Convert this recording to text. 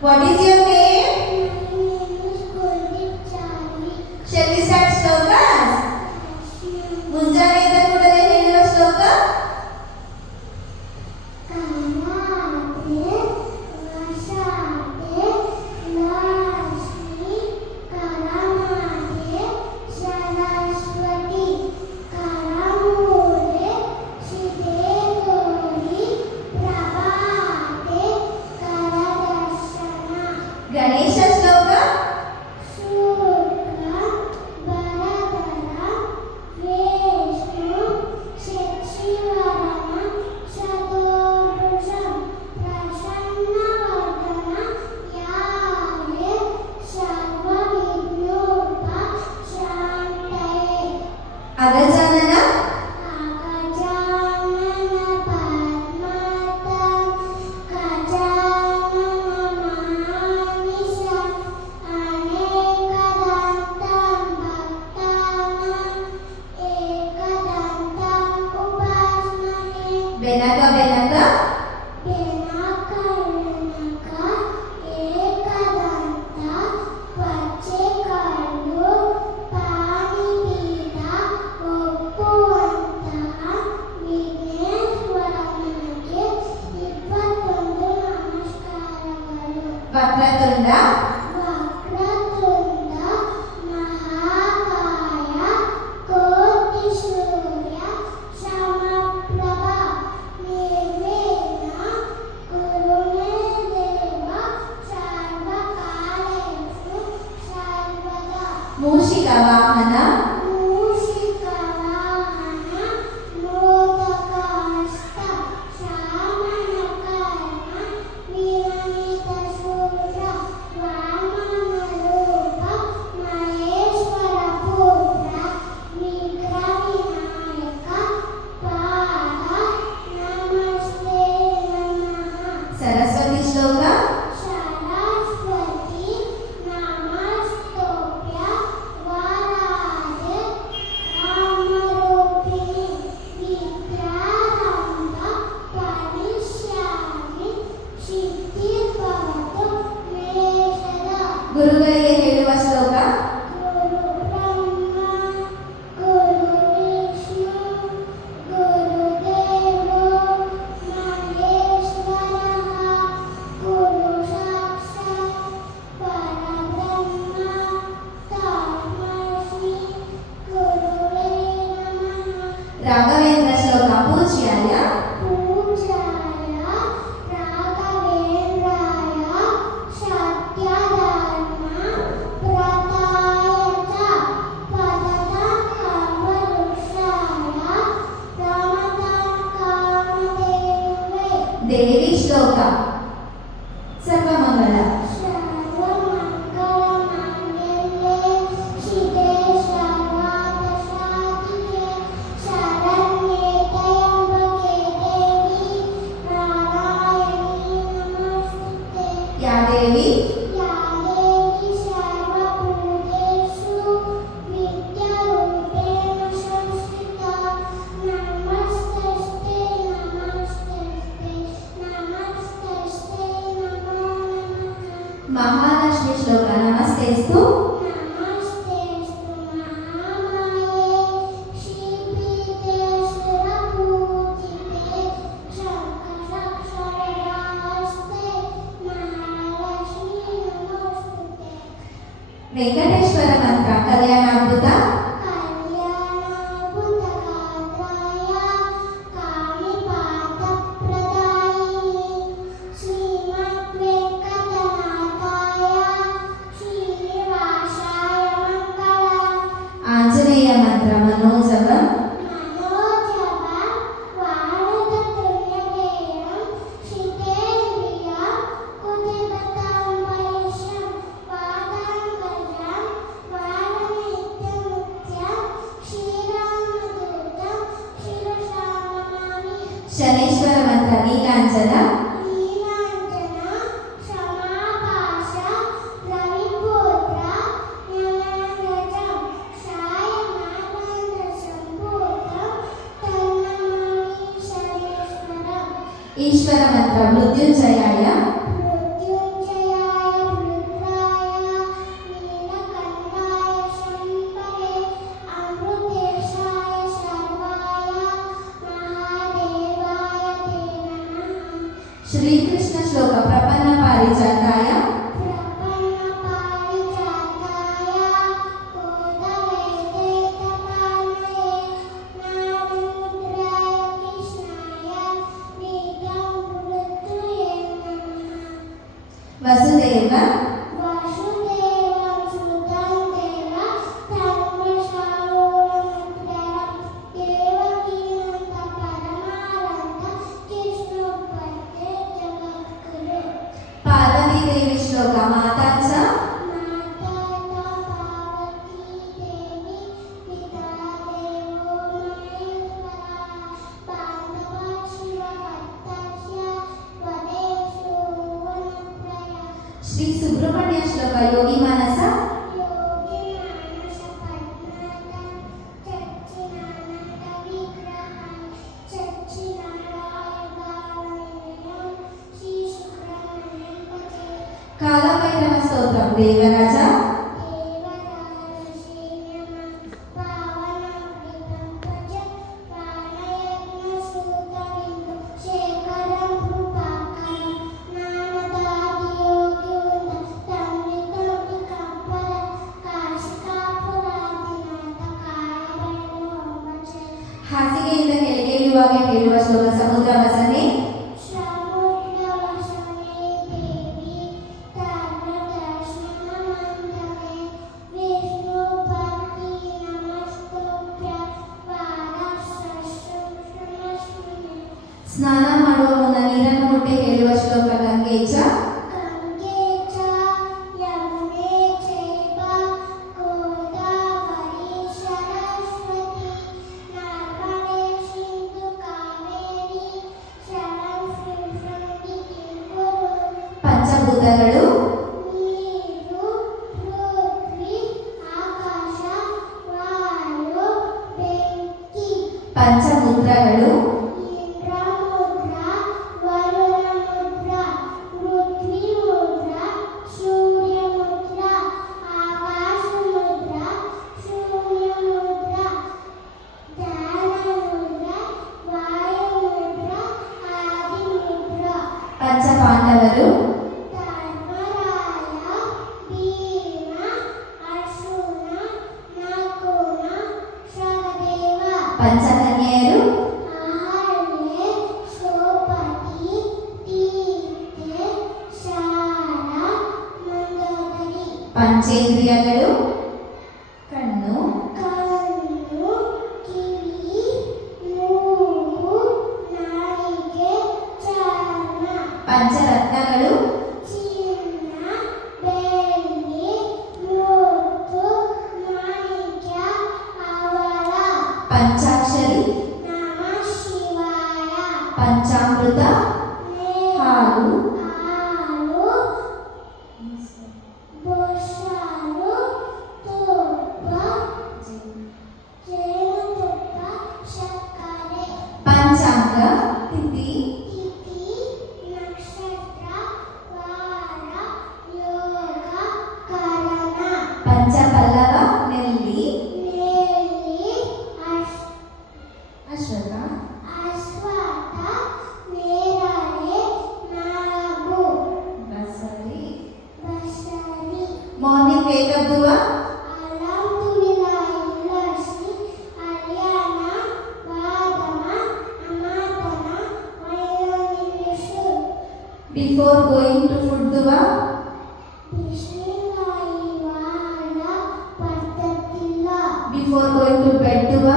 What is your name? Shall we start slokas? ಮುಂಜಾನೆ ಎದ್ದ ಕೂಡಲೇ ಹೇಳುವ ಶ್ಲೋಕ ಗಣೇಶ ಶ್ಲೋಕ ಅಗಜಾನನ ಬೆನಕ ಬೆನಕ ವಕ್ರತುಂಡ ಮೂಷಿಕ ವಾಹನ ಸರಸ್ವತಿ ಶ್ಲೋಕ ಗುರುಗಳಿಗೆ ಹೇಳುವ ಶ್ಲೋಕ ರಾಘವೇಂದ್ರ ಶ್ಲೋಕ ಪೂಜ್ಯಾಯ ದೇವಿ ಶ್ಲೋಕ ಸರ್ವಮಂಗಳ ಯಾ ದೇವಿ ಮಹಾಲಕ್ಷ್ಮಿ ಶ್ಲೋಕ ನಮಸ್ತೇಸ್ತು ವೆಂಕಟೇಶ್ವರ ಮಂತ್ರ ಕಲ್ಯಾಣಾದ್ಭುತ ಆಂಜನೇಯ ಮಂತ್ರ ಮನೋಜವಂ ಶನೇಶ್ವರ ಮಂತ್ರ ನೀಲಾಂಜನ ಈಶ್ವರ ಮಂತ್ರ ಮೃತ್ಯುಂಜಯಾಯ ಶ್ರೀಕೃಷ್ಣ ಶ್ಲೋಕ ಪ್ರಪನ್ನ ಪಾರಿಜಾತಾಯ ವಸುದೇವ ಪಾರ್ವತೀದೇವಿ ಶ್ಲೋಕ ಮಾತಾ ಚ ಶ್ರೀ ಸುಬ್ರಹ್ಮಣ್ಯ ಶ್ಲೋಕ ಯೋಗಿ ಮಾನಸ ಕಾಲಭೈರವ ಸ್ತೋತ್ರ ದೇವರಾಜ ಹಾಸಿಗೆಯಿಂದ ಕೆಳಗೆ ಇಳಿಯುವಾಗ ಹೇಳುವ ಶ್ಲೋಕ ಸಮುದ್ರ ವಸನೆ ಸ್ನಾನ ಮಾಡುವ ಮುನ್ನ ನೀರನ್ನು ಮುಟ್ಟಿ ಹೇಳುವ ಶ್ಲೋಕ ಗಂಗೆ ಚ ಪಂಚಭೂತಗಳು ಪಂಚಮುದ್ರಗಳು ಪಂಚಪಾಂಡವರು ಪಂಚಕನ್ಯೆಯರು ಪಂಚೇಂದ್ರಿಯಗಳು ಕಣ್ಣು ಪಂಚರತ್ನಗಳು ಪಂಚಾಕ್ಷರಿ ಪಂಚಾಮೃತ ಹಾಲು ಪಂಚಾಂಗ ತಿಥಿ ಪಂಚಪಲ್ಲವ ನೆಲ್ಲಿ ಅಶ್ವಥ ಬಸರಿ ಮಾರ್ನಿಂಗ್ ವೇಕಪ್ ದುವಾ ಬಿಫೋರ್ ಗೋಯಿಂಗ್ ಟು ಫುಡ್ ದುವಾ before going to bed Dua